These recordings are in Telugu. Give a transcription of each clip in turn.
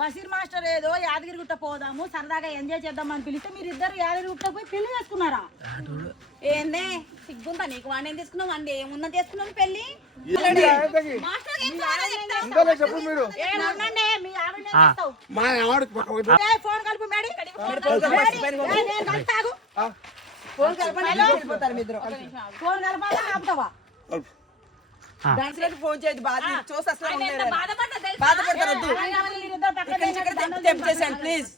బషీర్ మాస్టర్ ఏదో యాదగిరిగుట్ట పోదాము సరదాగా ఎంజాయ్ చేద్దాం అని పిలిస్తే మీరు ఇద్దరు యాదగిరిగుట్ట పోయి పెళ్లి చేసుకున్నారా? ఏందే సిగ్గుందా నీకు? వాడిని ఏం తీసుకున్నావు? వాడిని ఏముందని చేసుకున్నావు పెళ్లి? ఫోన్ కలుపు మేడి ఫోన్ కలపాలా ఆపుతావా? ఫోన్ చేయదు ప్లీజ్.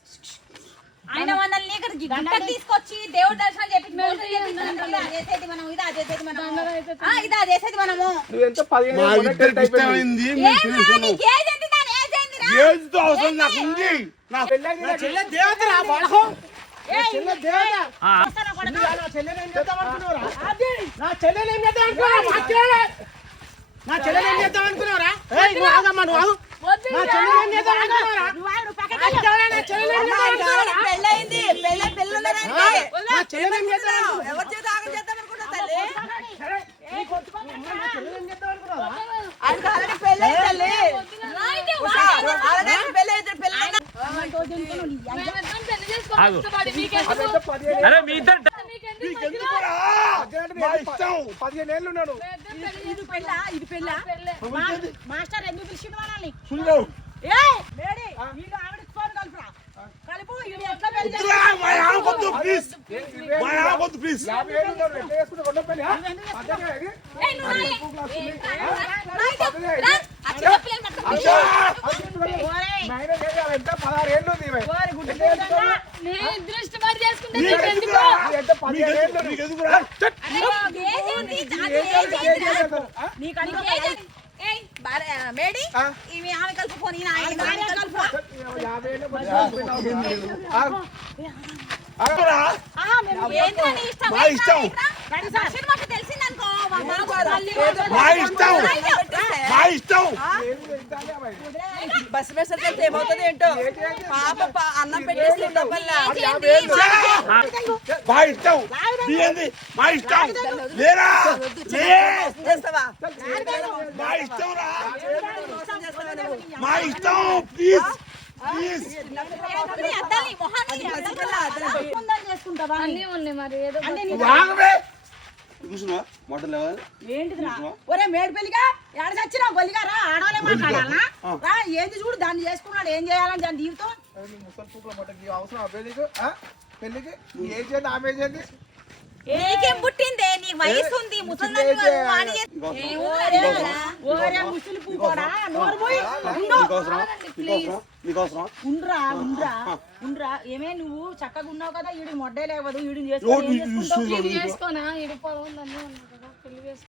ఆయన మనల్ని గంటకు తీసుకొచ్చి దేవుడి దర్శనం చేసి అదేసేది మనం ఇది అదేసేది మనం ఇది అదేసేది మనము మాస్టర్ ఎందుకు పిలిచిండు మనల్ని? కలుపు మేడి ఇవి ఆమె కలుపుకొని బస్ మెసేజ్ ఏమవుతుంది ఏంటో పాప అన్నం పెట్టేసి ఏంటిదిరా? ఒరే మేడి పెళ్లిగా ఎడ చచ్చినా గొల్లిగారా ఆడవాళ్ళే మాట్లాడాలా? ఏంది చూడు దాన్ని చేసుకున్నాడు ఏం చేయాలని దాని దీంతో నీకేం పుట్టిందే? నీ వయసు ఉంది ముసలి ఉండ్రా ఉండ్రా ఉండ్రా ఏమే నువ్వు చక్కగా ఉన్నావు కదా ఈడు మొడ్డే లేవదు ఈడు